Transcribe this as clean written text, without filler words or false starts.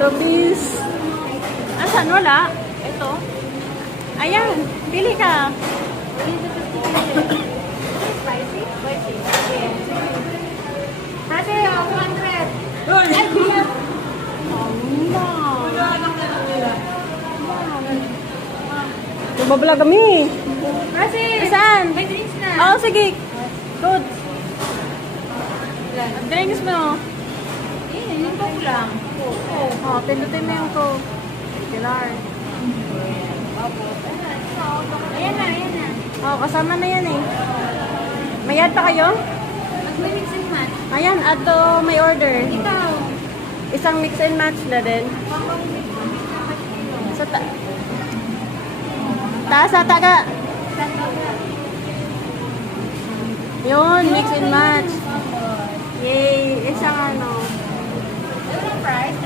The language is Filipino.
Tobis. Asan? Wala? Ito. Ayan. Pili ka. Spicy? Spicy. Ate, 100. Uy! Mabablog kami. Ate, Saan? may drinks na. Oo, sige. Good. Ang drinks mo. Yung coke lang. Oh, pindutin mo yung Coke. Regular. Ayan na, ayan na. Oh, kasama na yan eh. May add pa kayo? Mag-mix and match. Ayan, add to my order. Ikaw. Isang mix and match na din. Sa taas ata ka. Yun, mix and match. Yay! Isang ano. Ano yung price?